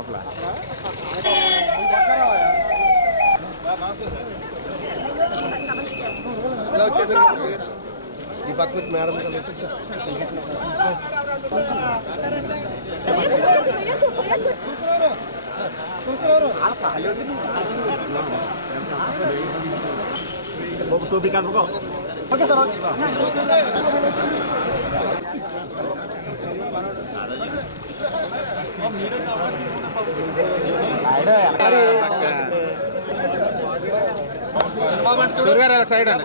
లోపల ఈ పక్క మేడం టోపీ కనుకో సూర్యగారు సైడ్ అండి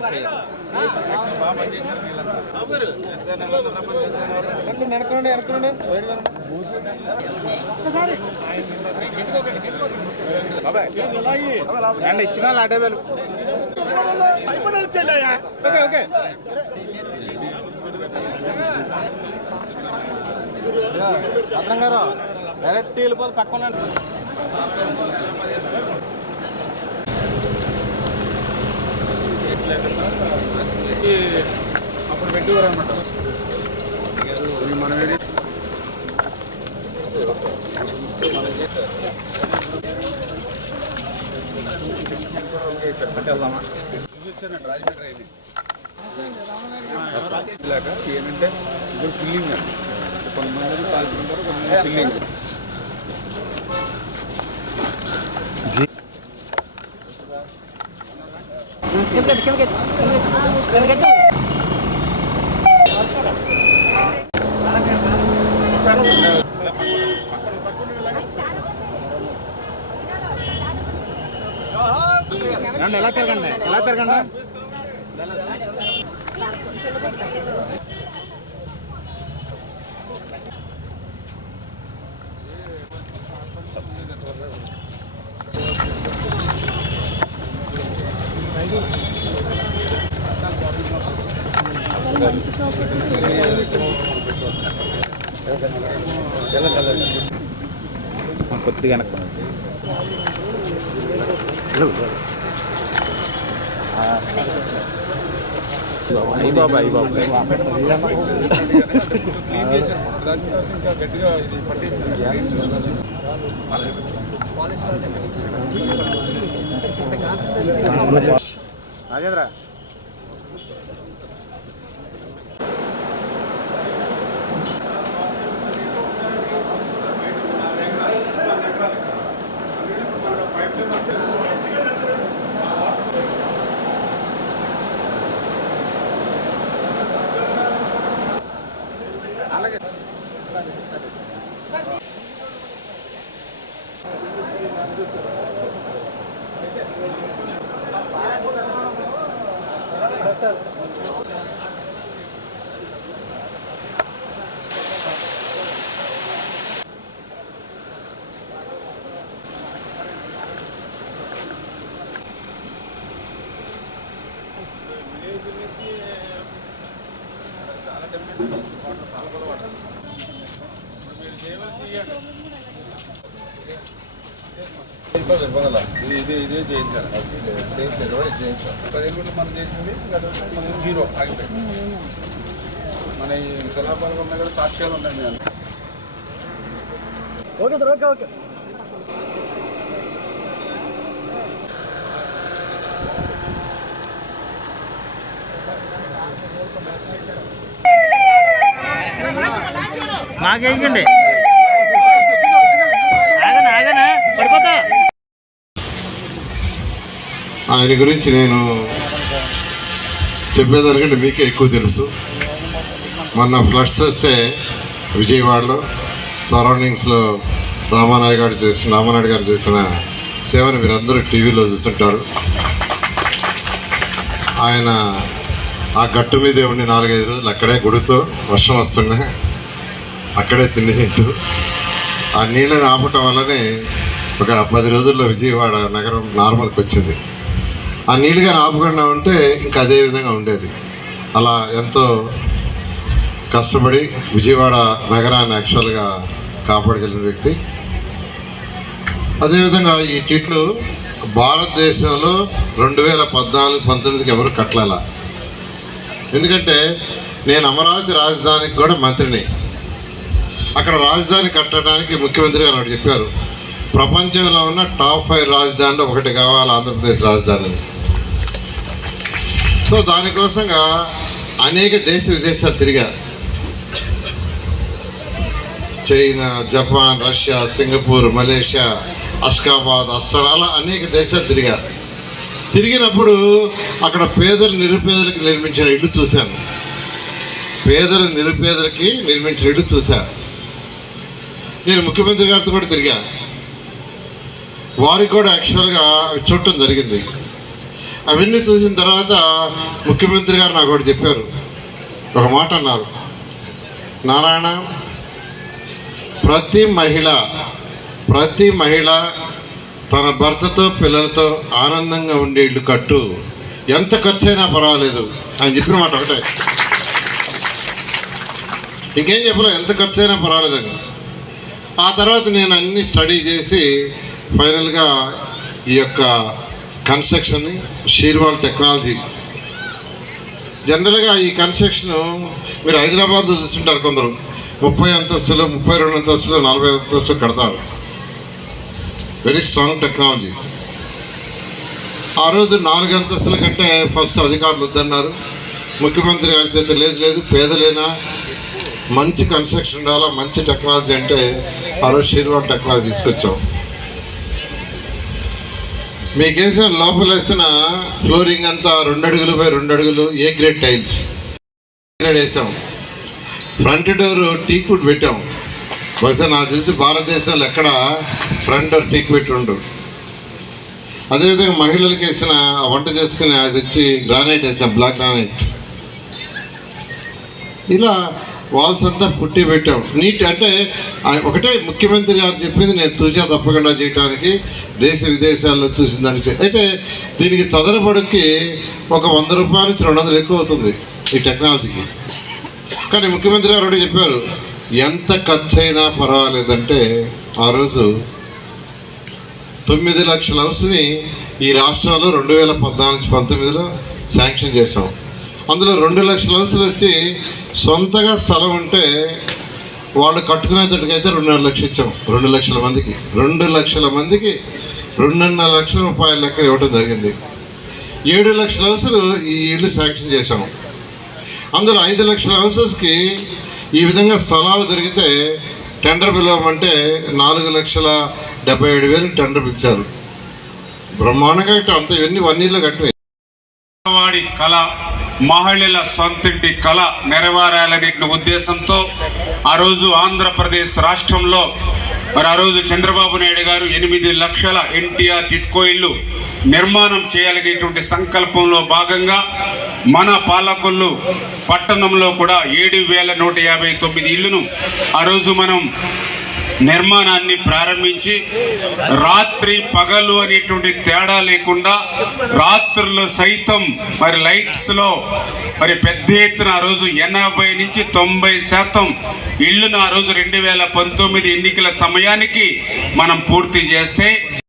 వెనకండి ఇచ్చిన వాళ్ళు అటే ఓకే. ఓకే భద్రం గారు డైరెక్ట్ పక్కన అప్పుడు పెట్టేవారు అనమాట మనం ఇలాగ ఏంటంటే ఇప్పుడు ఫిల్లింగ్ అండి కొంతమంది కాల్చుకుంటారు కొంతమంది ఫిల్లింగ్ రండి ఎలా తిరగండి ఎలా తిరగండి కొద్దిగా వెనక్కి అయ్యి బాబా అయ్యి బాబా క్లీన్ అలాగే. దాని ఇది ఇదే ఇదే చేయించాలి పదిహేను మనం చేసింది మనం జీరో ఆగిపోయింది మన ఈ శిలాపాలకు ఉన్నాయి కూడా సాక్ష్యాలు ఉన్నాయి మేము ఓకే సార్ ఓకే ఓకే మాకేయండి ఆయన గురించి నేను చెప్పేదానికంటే మీకే ఎక్కువ తెలుసు. మొన్న ఫ్లడ్స్ వస్తే విజయవాడలో సరౌండింగ్స్లో రామానాయుడు గారు చేసిన రామానాయుడు గారు చేసిన సేవను మీరందరూ టీవీలో చూస్తుంటారు. ఆయన ఆ గట్టు మీద ఉండి నాలుగైదు రోజులు అక్కడే గుడితో వర్షం వస్తున్నా అక్కడే తిండి తింటూ ఆ నీళ్ళని ఆపటం వల్లనే ఒక పది రోజుల్లో విజయవాడ నగరం నార్మల్కి వచ్చింది ఆ నీళ్ళుగా ఆపకుండా ఉంటే ఇంకా అదే విధంగా ఉండేది. అలా ఎంతో కష్టపడి విజయవాడ నగరాన్ని యాక్చువల్గా కాపాడగలిగిన వ్యక్తి. అదేవిధంగా ఈ టిట్లు భారతదేశంలో రెండు వేల పద్నాలుగు పంతొమ్మిదికి ఎవరు కట్టలాల. ఎందుకంటే నేను అమరావతి రాజధానికి కూడా మంత్రిని. అక్కడ రాజధాని కట్టడానికి ముఖ్యమంత్రి గారు చెప్పారు. ప్రపంచంలో ఉన్న టాప్ ఫైవ్ రాజధానులు ఒకటి కావాలి ఆంధ్రప్రదేశ్ రాజధాని. సో దానికోసంగా అనేక దేశ విదేశాలు తిరిగా China Japan Russia Singapore Malaysia Ashgabat అస్సలు అలా అనేక దేశాలు తిరిగా తిరిగినప్పుడు అక్కడ పేదలు నిరుపేదలకు నిర్మించిన ఇల్లు చూశాను. పేదల నిరుపేదలకి నిర్మించిన ఇల్లు చూశాను. నేను ముఖ్యమంత్రి గారితో కూడా తిరిగా వారికి కూడా యాక్చువల్గా అవి చూడటం జరిగింది. అవన్నీ చూసిన తర్వాత ముఖ్యమంత్రి గారు నాకు ఒకటి చెప్పారు. ఒక మాట అన్నారు. నారాయణ ప్రతి మహిళ ప్రతి మహిళ తన భర్తతో పిల్లలతో ఆనందంగా ఉండే ఇల్లు కట్టు. ఎంత ఖర్చైనా పర్వాలేదు అని చెప్పిన మాట ఒకటే. ఇంకేం చెప్పలే ఎంత ఖర్చైనా పర్వాలేదని. ఆ తర్వాత నేను అన్ని స్టడీ చేసి ఫైనల్గా ఈ యొక్క కన్స్ట్రక్షన్ షీర్వాల్ టెక్నాలజీ. జనరల్గా ఈ కన్స్ట్రక్షన్ మీరు హైదరాబాద్ చూస్తుంటారు కొందరు. ముప్పై అంతస్తులు ముప్పై రెండు అంతస్తులు నలభై అంతస్తులు కడతారు. వెరీ స్ట్రాంగ్ టెక్నాలజీ ఆ రోజు నాలుగు అంతస్తుల కంటే ఫస్ట్ అధికారులు వద్దన్నారు. ముఖ్యమంత్రి గారి లేదు లేదు పేదలైనా? మంచి కన్స్ట్రక్షన్ ఉండాలా? మంచి టెక్నాలజీ అంటే ఆ రోజు షీర్వాడ్ టెక్నాలజీ తీసుకొచ్చాం. మీకు వేసిన లోపల వేసిన ఫ్లోరింగ్ అంతా రెండు అడుగులు బై రెండు అడుగులు ఏ గ్రేడ్ టైల్స్? గ్రేడ్ వేసాం. ఫ్రంట్ డోర్ టీక్ వుడ్ పెట్టాం. బహుశా నాకు తెలిసి భారతదేశంలో ఎక్కడ ఫ్రంట్ డోర్ టీక్ పెట్టి అదేవిధంగా మహిళలకు వేసిన వంట చేసుకుని అది వచ్చి గ్రానైట్ వేసాం బ్లాక్ గ్రానైట్. ఇలా వాల్స్ అంతా పుట్టి పెట్టాం. నీట్ అంటే ఒకటే ముఖ్యమంత్రి గారు చెప్పింది నేను తూచా తప్పకుండా చేయడానికి దేశ విదేశాల్లో చూసిందని చె- అయితే దీనికి చదరబడికి ఒక వంద రూపాయల నుంచి రెండు వందలు ఎక్కువ అవుతుంది ఈ టెక్నాలజీకి. కానీ ముఖ్యమంత్రి గారు కూడా చెప్పారు ఎంత ఖర్చు అయినా పర్వాలేదంటే ఆ రోజు తొమ్మిది లక్షల హౌస్ని ఈ రాష్ట్రంలో రెండు వేల పద్నాలుగు నుంచి పంతొమ్మిదిలో శాంక్షన్ చేసాం అందులో రెండు లక్షల హౌసులు వచ్చి సొంతగా స్థలం ఉంటే వాళ్ళు కట్టుకునేటట్టుకైతే రెండున్నర లక్షలు ఇచ్చాం. రెండు లక్షల మందికి. రెండు లక్షల మందికి రెండున్నర లక్షల రూపాయల లెక్క ఇవ్వడం జరిగింది. ఏడు లక్షల హౌసులు ఈ ఇల్లు శాంక్షన్ చేశాం. అందులో ఐదు లక్షల హౌసెస్కి ఈ విధంగా స్థలాలు దొరికితే టెండర్ పిలవమంటే నాలుగు లక్షల డెబ్బై ఏడు వేలు టెండర్ పిలిచారు బ్రహ్మాండంగా అంత ఇవన్నీ వన్ ఇయర్లో కట్టినాయి. వాడి కళ మహిళల సొంతింటి కళ నెరవేరాలనే ఉద్దేశంతో ఆ రోజు ఆంధ్రప్రదేశ్ రాష్ట్రంలో మరి ఆ రోజు చంద్రబాబు నాయుడు గారు ఎనిమిది లక్షల ఎన్టీఆర్ టిట్కో ఇళ్ళు నిర్మాణం చేయాలనేటువంటి సంకల్పంలో భాగంగా మన పాలకొల్లు పట్టణంలో కూడా ఏడు వేల నూట యాభై తొమ్మిది ఇల్లును ఆ రోజు మనం నిర్మాణాన్ని ప్రారంభించి రాత్రి పగలు అనేటువంటి తేడా లేకుండా రాత్రుల్లో సైతం మరి లైట్స్లో మరి పెద్ద ఎత్తున ఆ రోజు ఎనభై నుంచి తొంభై శాతం ఇళ్ళును ఆ రోజు రెండు వేల పంతొమ్మిది ఎన్నికల సమయానికి మనం పూర్తి చేస్తే